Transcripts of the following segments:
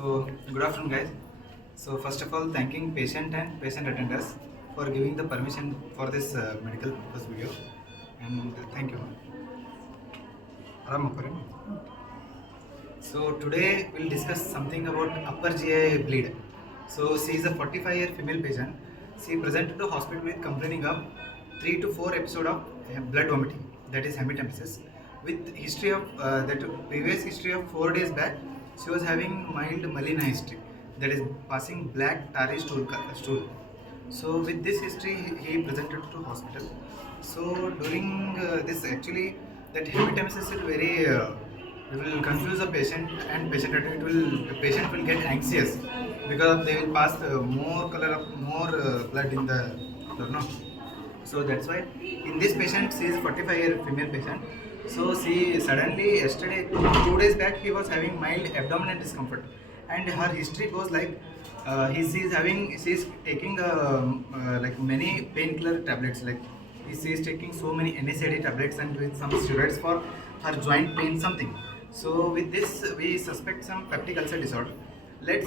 Good afternoon, guys. So, first of all, thanking patient and patient attenders for giving the permission for this medical purpose video, and thank you. Aram Makkore. So, today we'll discuss something about upper GI bleed. So, she is a 45-year female patient. She presented to hospital with complaining of 3 to 4 episode of blood vomiting, that is hematemesis, with history of that previous history of 4 days back. She was having mild melena history, that is passing black tarry stool. So with this history, he presented to hospital. So during this, actually, that hematemesis is very it will confuse the patient and patient. The patient will get anxious because they will pass more blood in the no. So that's why in this patient, she is 45-year female patient. So she suddenly yesterday, 2 days back, he was having mild abdominal discomfort, and her history goes like she is taking like many painkiller tablets, like she is taking so many NSAID tablets and with some steroids for her joint pain something. So with this, we suspect some peptic ulcer disorder. Let's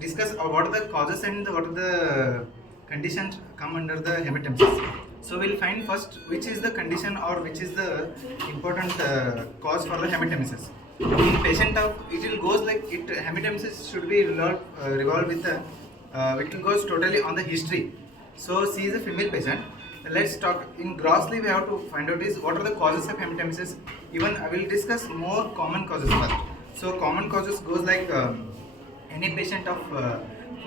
discuss what are the causes and what are the conditions come under the hematemesis. So we'll find first which is the condition or which is the important cause for the hematemesis. In patient of it will goes like it hematemesis should be revolved with the it will goes totally on the history. So she is a female patient. Let's talk in grossly. We have to find out is what are the causes of hematemesis. Even I will discuss more common causes first. So common causes goes like any patient of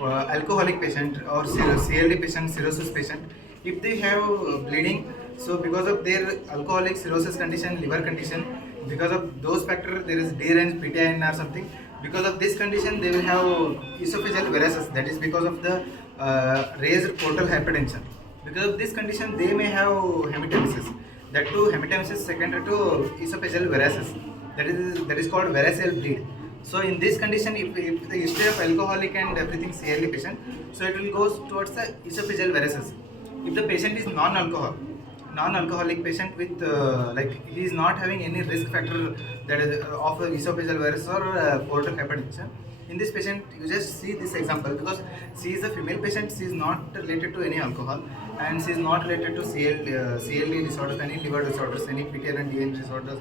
alcoholic patient or CLD patient, cirrhosis patient, if they have bleeding, so because of their alcoholic cirrhosis condition, liver condition, because of those factors there is deranged PTIN or something. Because of this condition, they will have esophageal varices. That is because of the raised portal hypertension. Because of this condition, they may have hematemesis. That too, hematemesis secondary to esophageal varices. That is called variceal bleed. So in this condition, if the history of alcoholic and everything CLD patient, so it will go towards the esophageal varices. If the patient is non-alcoholic patient with like he is not having any risk factor that is of esophageal varices or portal hypertension, in this patient you just see this example because she is a female patient, she is not related to any alcohol and she is not related to CLD disorders, any liver disorders, any PTR and DN disorders,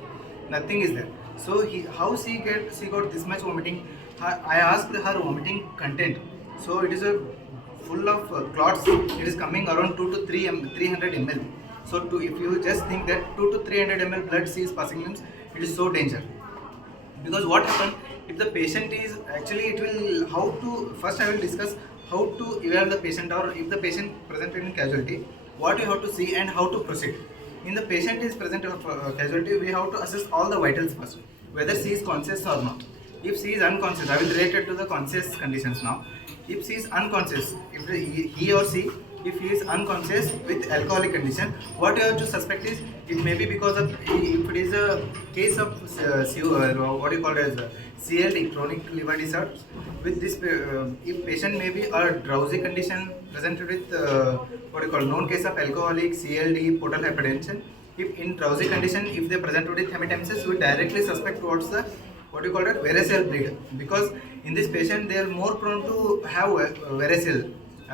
nothing is there. So how she got this much vomiting? I asked her vomiting content. So it is a full of clots. It is coming around 2 to 300 ml. So if you just think that 2 to 300 ml blood she is passing means it is so danger. Because what happens if the patient is actually it will how to first I will discuss how to evaluate the patient or if the patient presented in casualty, what you have to see and how to proceed. In the patient is present casualty, we have to assess all the vitals first, whether she is conscious or not. If she is unconscious, I will relate it to the conscious conditions now. If she is unconscious, if he or she, if he is unconscious with alcoholic condition, what you have to suspect is it may be because of if it is a case of what you call as CLD, chronic liver disorders. With this, if patient may be a drowsy condition presented with what you call known case of alcoholic, CLD, portal hypertension. If in drowsy condition, if they present with hematemesis, we directly suspect towards the what you call it variceal bleed, because in this patient they are more prone to have variceal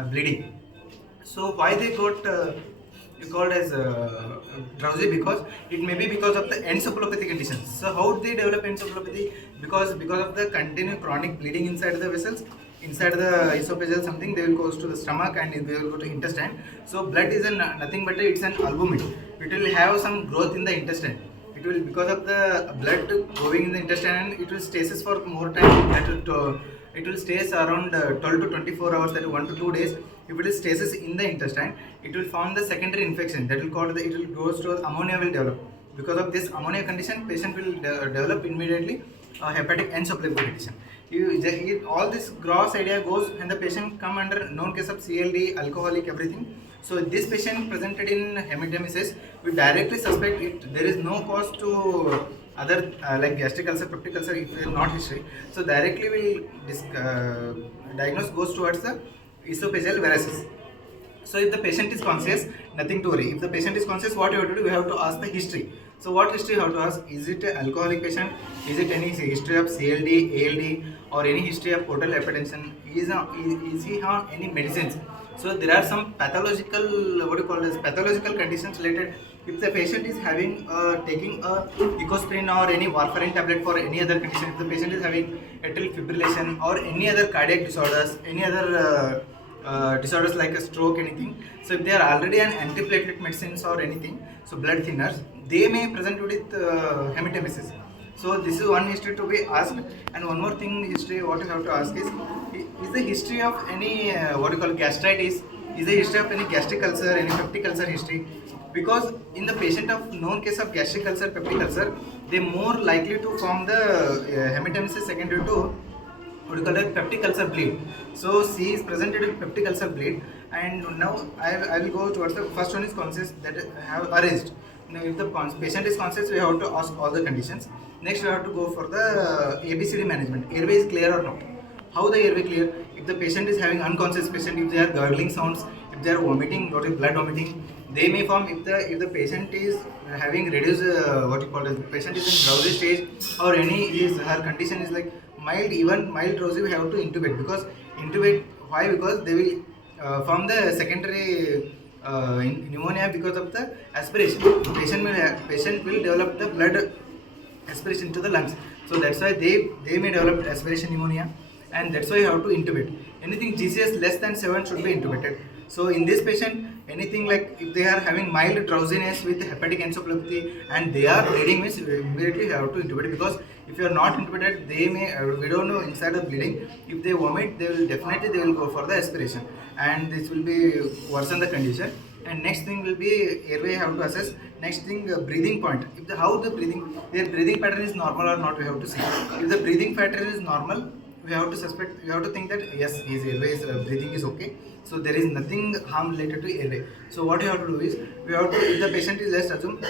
bleeding. So why they got called as drowsy? Because it may be because of the encephalopathy conditions. So how they develop encephalopathy? Because of the continued chronic bleeding inside the vessels, inside the esophageal something, they will go to the stomach and they will go to intestine. So blood is nothing but it's an albumin. It will have some growth in the intestine. It will because of the blood going in the intestine and it will stasis for more time. It will stays around 12 to 24 hours, that is 1 to 2 days. If it is stasis in the intestine, it will form the secondary infection that will called it will goes to ammonia will develop. Because of this ammonia condition, patient will develop immediately hepatic encephalopathy condition. All this gross idea goes and the patient come under known case of CLD, alcoholic, everything. So this patient presented in hematemesis, we directly suspect it. There is no cause to other like gastric ulcer, peptic ulcer, if it is not history. So directly we will diagnose goes towards the esophageal varices. So if the patient is conscious, nothing to worry. If the patient is conscious, what you have to do? We have to ask the history. So what history how to ask? Is it an alcoholic patient? Is it any history of CLD, ALD, or any history of portal hypertension? Is he on any medicines? So there are some pathological, what do you call this, pathological conditions related. If the patient is having taking a ecosprin or any warfarin tablet for any other condition, if the patient is having atrial fibrillation or any other cardiac disorders, any other disorders like a stroke, anything. So if they are already on antiplatelet medicines or anything, so blood thinners, they may present with hematemesis. So this is one history to be asked. And one more thing, history what you have to ask is the history of any what you call gastritis, is the history of any gastric ulcer, any peptic ulcer history. Because in the patient of known case of gastric ulcer, peptic ulcer, they more likely to form the hematemesis secondary to what you call it, peptic ulcer bleed. So C is presented with peptic ulcer bleed, and now I will go towards the first one is conscious that have arranged. Now if the patient is conscious, we have to ask all the conditions. Next we have to go for the ABCD management. Airway is clear or not? How the airway clear? If the patient is having unconscious patient, if they are gurgling sounds, if they are vomiting, what is blood vomiting, they may form. If the patient is having reduced what you call it, the patient is in drowsy stage, or any is her condition is like mild, even mild drowsy, we have to intubate. Because intubate, why? Because they will form the secondary pneumonia because of the aspiration. Patient will develop the blood aspiration to the lungs. So that's why they may develop aspiration pneumonia, and that's why you have to intubate. Anything GCS less than 7 should be intubated. So in this patient, anything like if they are having mild drowsiness with hepatic encephalopathy and they are bleeding, means immediately you have to intubate. Because if you are not intubated, they may we don't know inside the bleeding. If they vomit, they will go for the aspiration, and this will be worsen the condition. And next thing will be airway, have to assess. Next thing, breathing point. If how the breathing, their breathing pattern is normal or not, we have to see. If the breathing pattern is normal, we have to suspect, we have to think that yes, his airway breathing is okay. So there is nothing harm related to airway. So what you have to do is, we have to, if the patient is, let's assume,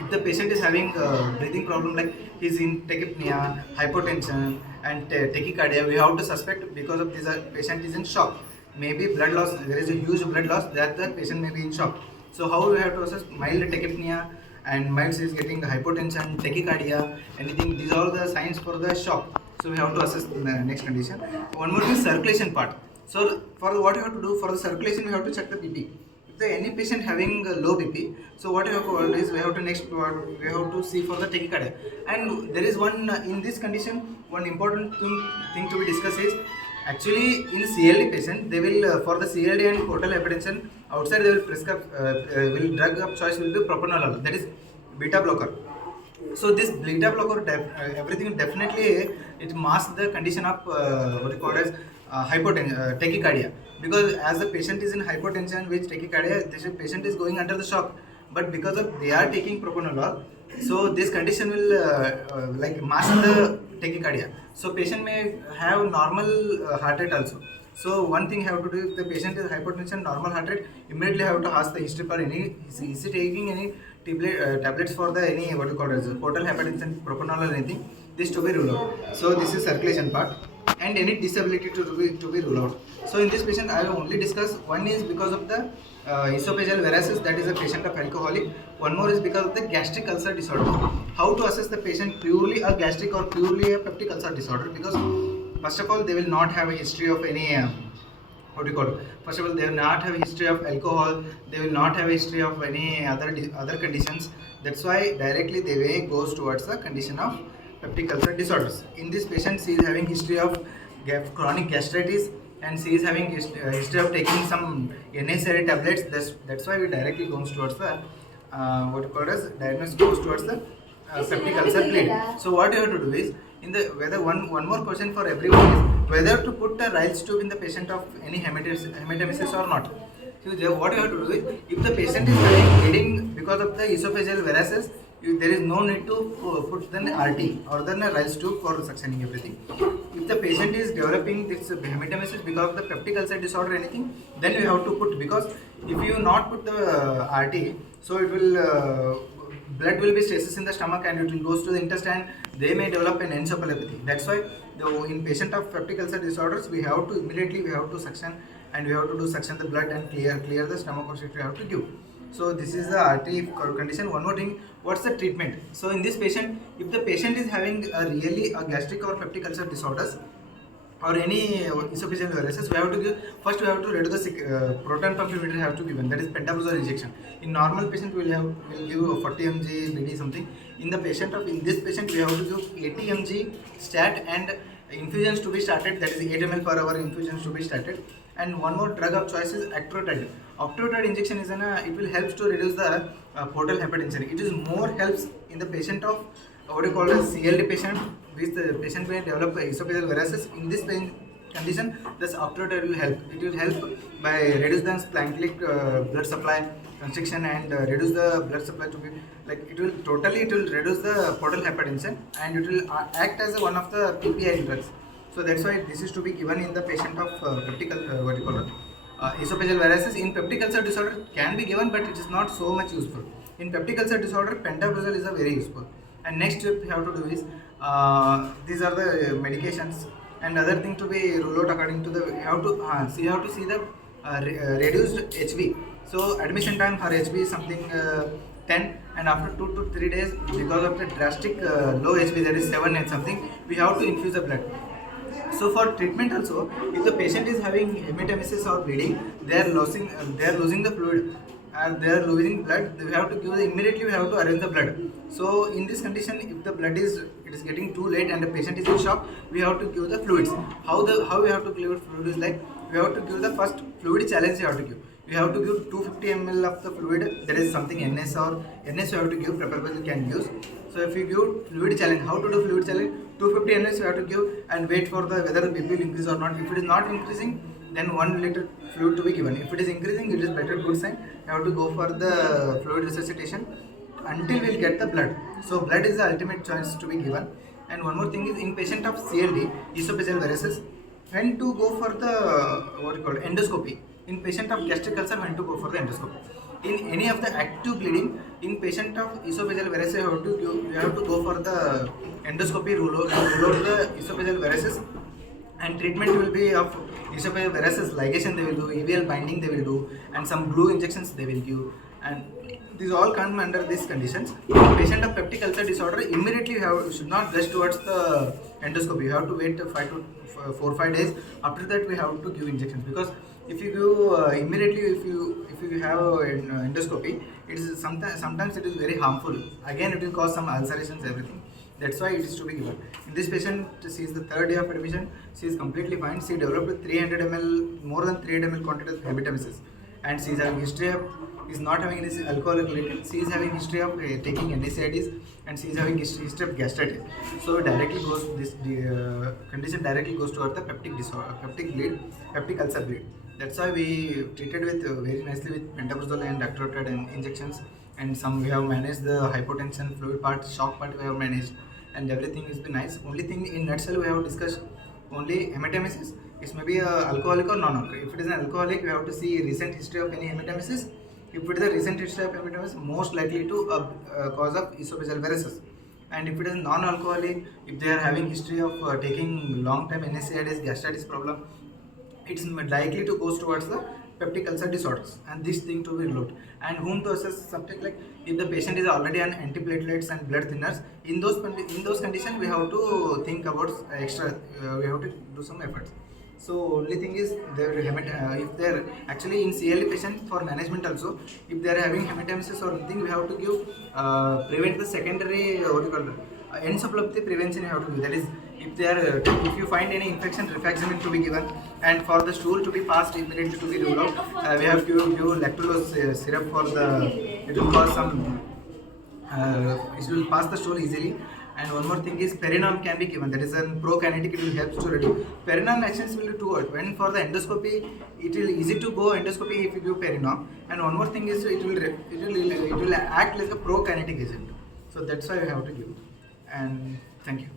if the patient is having breathing problem like he's in tachypnea, hypotension, and tachycardia, we have to suspect because of this patient is in shock. Maybe blood loss, there is a huge blood loss, that the patient may be in shock. So how we have to assess mild tachypnea and mild is getting hypotension, tachycardia, anything, these are all the signs for the shock. So we have to assess the next condition. One more is circulation part. So for what you have to do for the circulation, we have to check the BP. If the any patient having low BP, so what you have to do is we have to see for the tachycardia. And there is one in this condition, one important thing to be discussed is, actually in CLD patient, they will for the CLD and portal hypertension, outside they will prescribe will drug of choice will be propranolol, that is beta blocker. So this beta blocker everything definitely it masks the condition of what you call as hypotension, tachycardia. Because as the patient is in hypotension with tachycardia, this patient is going under the shock. But because of they are taking propranolol, so this condition will like mask the tachycardia. So patient may have normal heart rate also. So one thing have to do, if the patient is hypertension, normal heart rate, immediately have to ask the history for any, is he taking any tablets for the any what you call as portal hypertension, propranolol or anything, this to be ruled out. So this is circulation part, and any disability to be ruled out. So in this patient I will only discuss, one is because of the esophageal varices, that is a patient of alcoholic. One more is because of the gastric ulcer disorder. How to assess the patient purely a gastric or purely a peptic ulcer disorder? Because first of all, they will not have a history of any what do you call it? First of all, they will not have a history of alcohol. They will not have a history of any other conditions. That's why directly they way goes towards the condition of peptic ulcer disorders. In this patient, she is having history of chronic gastritis, and she is having history of taking some NSAID tablets. That's why we directly goes towards the what you call as diagnosis goes towards the peptic ulcer bleed. So what you have to do is, in the whether one more question for everyone is whether to put a Riles tube in the patient of any hematemesis or not. So what you have to do is, if the patient is having bleeding because of the esophageal varices, there is no need to put the RT or the Riles tube for suctioning everything. If the patient is developing this hematemesis because of the peptic ulcer disorder or anything, then you have to put, because if you not put the RT, so it will blood will be stasis in the stomach and it will goes to the intestine. They may develop an encephalopathy. That's why in patient of peptic ulcer disorders, we have to suction, and we have to do suction the blood and clear the stomach, or we have to give. So this is the RT condition. One more thing, what's the treatment? So in this patient, if the patient is having a gastric or peptic ulcer disorders or any esophageal varices, we have to give first. We have to reduce the proton pump inhibitor have to be given, that is pentaprozole injection. In normal patient, will give 40 mg BD something. In this patient we have to give 80 mg stat and infusions to be started, that is 8 ml per hour infusions to be started. And one more drug of choice is octreotide. Octreotide injection is it will help to reduce the portal hypertension. It is more helps in the patient of what you call a CLD patient, which the patient may develop esophageal varices. In this condition, this octreotide will help. It will help by reduce the splanchnic blood supply constriction and reduce the blood supply to be like it will reduce the portal hypertension, and it will act as one of the PPI drugs. So that's why this is to be given in the patient of esophageal varices. In peptic ulcer disorder can be given, but it is not so much useful. In peptic ulcer disorder, pentaprozole is a very useful. And next step we have to do is these are the medications, and other thing to be ruled out according to the you have to see the reduced HB. So admission time for HB is something 10, and after 2 to 3 days, because of the drastic low HB, that is 7 and something, we have to infuse the blood. So for treatment also, if the patient is having hematemesis or bleeding, they are losing the fluid and they are losing blood, we have to give immediately we have to arrange the blood. So in this condition, if the blood is getting too late and the patient is in shock, we have to give the fluids. How we have to give fluid is like we have to give the first fluid challenge. We have to give. We have to give 250 ml of the fluid. There is something NS we have to give. Preferably can use. So if you give fluid challenge, how to do fluid challenge? 250 ml you have to give and wait for the whether the BP will increase or not. If it is not increasing, then 1 liter fluid to be given. If it is increasing, it is better, good sign. You have to go for the fluid resuscitation until we will get the blood. So blood is the ultimate choice to be given. And one more thing is, in patient of CLD, esophageal varices, when to go for the endoscopy. In patient of gastric ulcer, when to go for the endoscopy. In any of the active bleeding, in patient of esophageal varices, you have to go for the endoscopy, rule out the esophageal varices, and treatment will be of esophageal varices ligation they will do, EVL binding they will do, and some glue injections they will give, and these all come under these conditions. In patient of peptic ulcer disorder, immediately you should not rush towards the endoscopy. You have to wait 4 or 5 days. After that, we have to give injections, because if you give immediately, if you have endoscopy, it is sometimes it is very harmful. Again, it will cause some ulcerations, everything. That's why it is to be given. In this patient, she is the 3rd day of admission. She is completely fine. She developed 300 ml, more than 300 ml quantity of hematemesis, and she is having history of, is not having any alcoholic related. She is having history of taking NSAIDs, and she is having history of gastritis. So directly goes this condition directly goes toward the peptic disorder, peptic ulcer bleed. That's why we treated with very nicely with pentaprozole and octreotide and injections, and some we have managed the hypotension, fluid part, shock part we have managed, and everything has been nice. Only thing in nutshell we have discussed only hematemesis. It may be alcoholic or non-alcoholic. If it is an alcoholic, we have to see recent history of any hematemesis. If it is a recent history of hematemesis, most likely to cause of esophageal varices. And if it is non-alcoholic, if they are having history of taking long time NSAIDs, gastritis problem, it's likely to go towards the peptic ulcer disorders, and this thing to be looked. And whom to assess something like if the patient is already on antiplatelets and blood thinners, in those conditions we have to think about extra. We have to do some efforts. So only thing is if they're actually in CLD patient for management also, if they are having hematemesis or anything, we have to give prevent the secondary encephalopathy prevention. You have to do that is if they are if you find any infection, rifaximin to be given, and for the stool to be passed immediately to be ruled out, we have to give lactulose syrup for the, it will cause some it will pass the stool easily. And one more thing is perinom can be given, that is a prokinetic, it will help to reduce. Perinom actions will do two work. When for the endoscopy, it will easy to go endoscopy if you give perinom. And one more thing is it will act like a prokinetic agent. So that's why you have to give. And thank you.